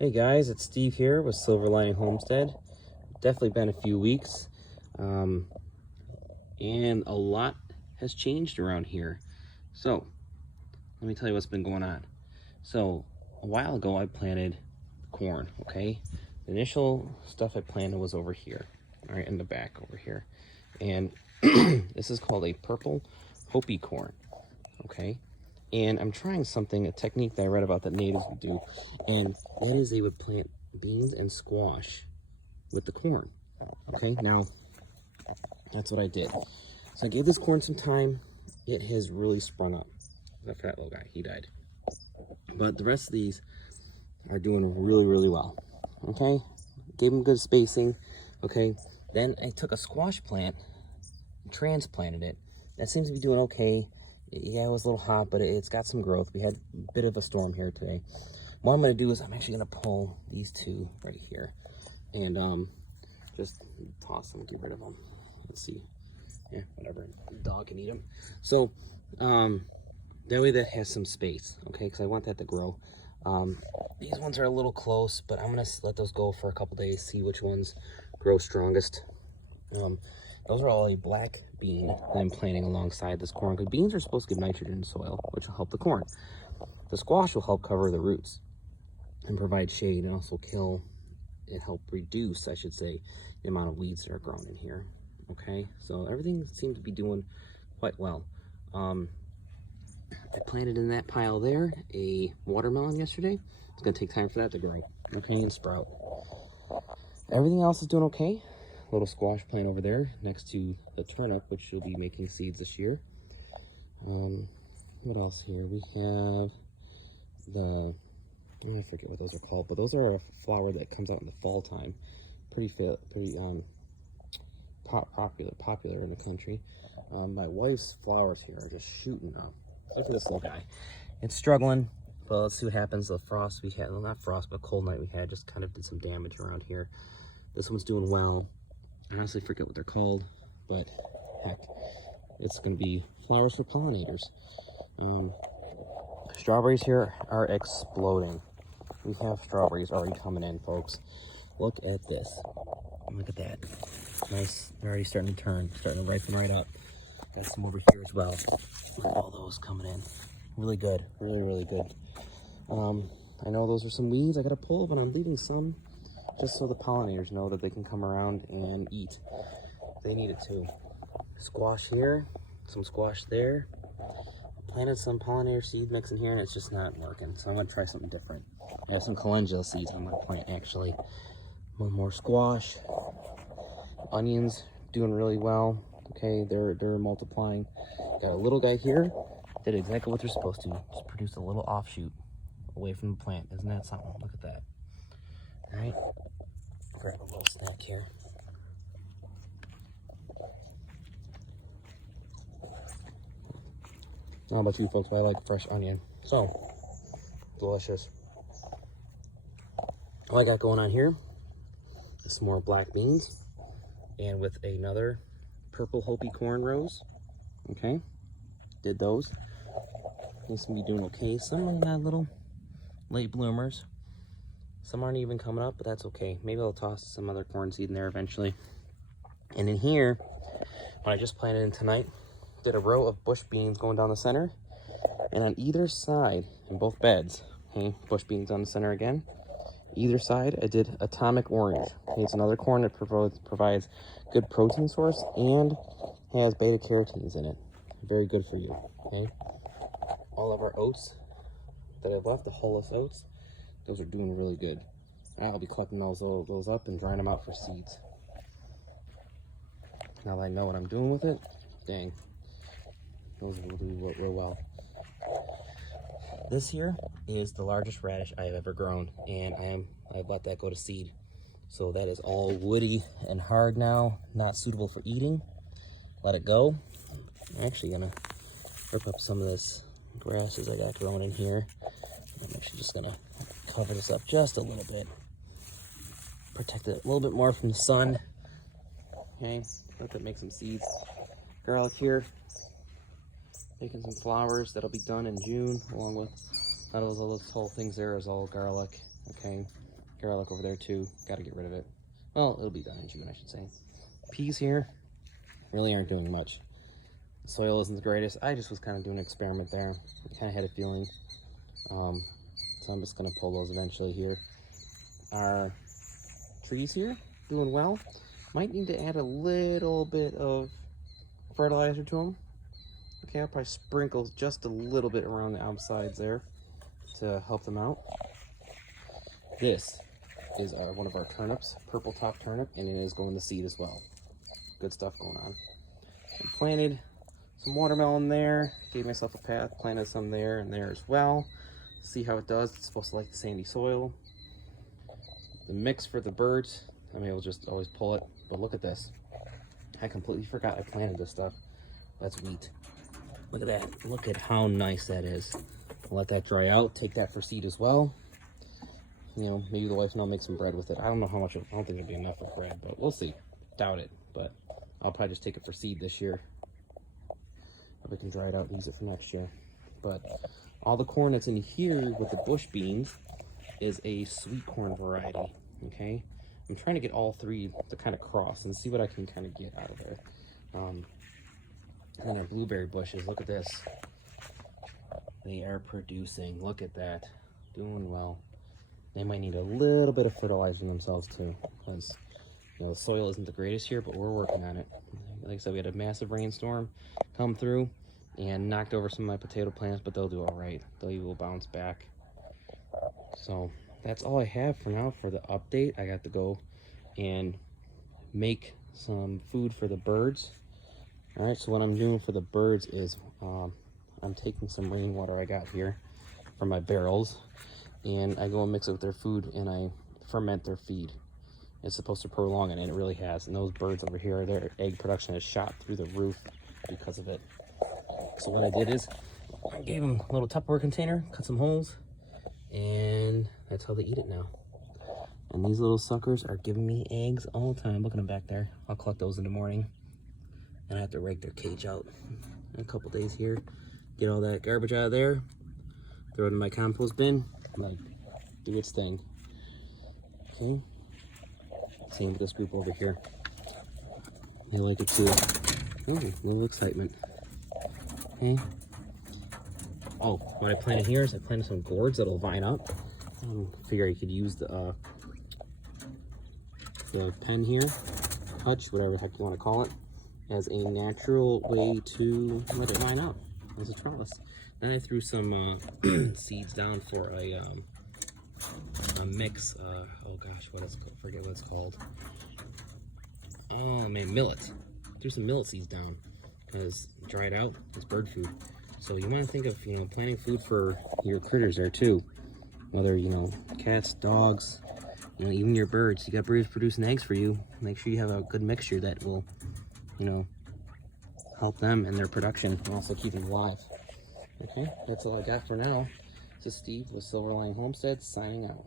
Hey guys, it's Steve here with Silver Lining Homestead. Definitely been a few weeks, and a lot has changed around here. So, let me tell you what's been going on. So, a while ago I planted corn, okay? The initial stuff I planted was over here, all right, in the back over here. And this is called a purple Hopi corn, okay? And I'm trying something, a technique that I read about that natives would do, and that is they would plant beans and squash with the corn. Okay, now that's what I did. So I gave this corn some time. It has really sprung up. That fat little guy, he died. But the rest of these are doing really, really well. Okay, gave them good spacing. Okay, then I took a squash plant, transplanted it. That seems to be doing okay. Yeah, it was a little hot, but it's got some growth. We had a bit of a storm here today. What I'm going to do is I'm actually going to pull these two right here and just toss them, get rid of them. Let's see. Yeah, whatever. The dog can eat them. So that way that has some space, okay? Because I want that to grow. These ones are a little close, but I'm going to let those go for a couple days, see which ones grow strongest. Those are all a black bean that I'm planting alongside this corn, because beans are supposed to give nitrogen in soil, which will help the corn. The squash will help cover the roots and provide shade, and also help reduce, I should say, the amount of weeds that are grown in here. Okay, so everything seemed to be doing quite well. I planted in that pile there a watermelon yesterday. It's gonna take time for that to grow, okay, and sprout. Everything else is doing okay. Little squash plant over there next to the turnip, which will be making seeds this year. What else here? We have I forget what those are called, but those are a flower that comes out in the fall time. Pretty popular in the country. My wife's flowers here are just shooting up. Look at this little guy. It's struggling, but let's see what happens. The frost we had, well, not frost, but cold night we had just kind of did some damage around here. This one's doing well. I honestly forget what they're called, but heck, it's going to be flowers for pollinators. Strawberries here are exploding. We have strawberries already coming in, folks. Look at this. Look at that. Nice. They're already starting to turn, starting to ripen right up. Got some over here as well. Look at all those coming in. Really good. Really, really good. I know those are some weeds I got to pull, but I'm leaving some just so the pollinators know that they can come around and eat. They need it too. Squash here, some squash there. Planted some pollinator seed mix in here and it's just not working, so I'm going to try something different. I have some calendula seeds on my plant actually. One more squash. Onions doing really well. Okay, they're multiplying. Got a little guy here. Did exactly what they're supposed to. Just produced a little offshoot away from the plant. Isn't that something? Look at that. All right, grab a little snack here. I don't know about you folks, but I like fresh onion. So, delicious. All I got going on here is some more black beans and with another purple Hopi corn rows. Okay, did those. These can be doing okay. Some of them had little late bloomers. Some aren't even coming up, but that's okay. Maybe I'll toss some other corn seed in there eventually. And in here, when I just planted in tonight, did a row of bush beans going down the center. And on either side, in both beds, okay, bush beans on the center again. Either side, I did atomic orange. Okay, it's another corn that provides good protein source and has beta carotenes in it. Very good for you, okay? All of our oats that I've left, the hulless oats, those are doing really good. I'll be collecting those up and drying them out for seeds. Now that I know what I'm doing with it, dang, those will do real well. This here is the largest radish I have ever grown, and I've let that go to seed. So that is all woody and hard now, not suitable for eating. Let it go. I'm actually gonna rip up some of this grasses I got growing in here. I'm actually just gonna cover this up just a little bit. Protect it a little bit more from the sun. Okay, let that make some seeds. Garlic here, making some flowers. That'll be done in June, along with all those whole things there is all garlic. Okay, garlic over there too. Got to get rid of it. Well, it'll be done in June, I should say. Peas here really aren't doing much. The soil isn't the greatest. I just was kind of doing an experiment there. I kind of had a feeling. So I'm just going to pull those eventually here. Our trees here doing well. Might need to add a little bit of fertilizer to them. Okay, I'll probably sprinkle just a little bit around the outsides there to help them out. This is one of our turnips, purple top turnip, and it is going to seed as well. Good stuff going on. I planted some watermelon there, gave myself a path, planted some there and there as well. See how it does. It's supposed to like the sandy soil. The mix for the birds, I mean, I'll just always pull it, but look at this. I completely forgot I planted this stuff. That's wheat. Look at that. Look at how nice that is. I'll let that dry out, take that for seed as well. You know, maybe the wife and I'll make some bread with it. I don't know how much, I don't think it'll be enough for bread, but we'll see. Doubt it, but I'll probably just take it for seed this year. If we can dry it out and use it for next year. But all the corn that's in here with the bush beans is a sweet corn variety, okay? I'm trying to get all three to kind of cross and see what I can kind of get out of there. And then our blueberry bushes, look at this. They are producing, look at that, doing well. They might need a little bit of fertilizer themselves too, because you know, the soil isn't the greatest here, but we're working on it. Like I said, we had a massive rainstorm come through and knocked over some of my potato plants, but they'll do all right. They will bounce back. So that's all I have for now for the update. I got to go and make some food for the birds. All right, so what I'm doing for the birds is I'm taking some rainwater I got here from my barrels, and I go and mix it with their food, and I ferment their feed. It's supposed to prolong it, and it really has. And those birds over here, their egg production has shot through the roof because of it. So what I did is I gave them a little Tupperware container, cut some holes, and that's how they eat it now. And these little suckers are giving me eggs all the time. Look at them back there. I'll collect those in the morning. And I have to rake their cage out in a couple days here. Get all that garbage out of there. Throw it in my compost bin. Like, do its thing. Okay. Same with this group over here. They like it too. Oh, a little excitement. Okay. Oh, what I planted here is I planted some gourds that'll vine up. Figure I could use the pen here, touch, whatever the heck you want to call it, as a natural way to let it vine up as a trellis. Then I threw some seeds down for a mix. Oh gosh, what is it called? Forget what it's called. Oh, I made millet. Threw some millet seeds down because dried out is bird food. So you want to think of, you know, planting food for your critters there too. Whether, you know, cats, dogs, you know, even your birds. You got birds producing eggs for you. Make sure you have a good mixture that will, you know, help them in their production and also keep them alive. Okay, that's all I got for now. This is Steve with Silver Lining Homestead signing out.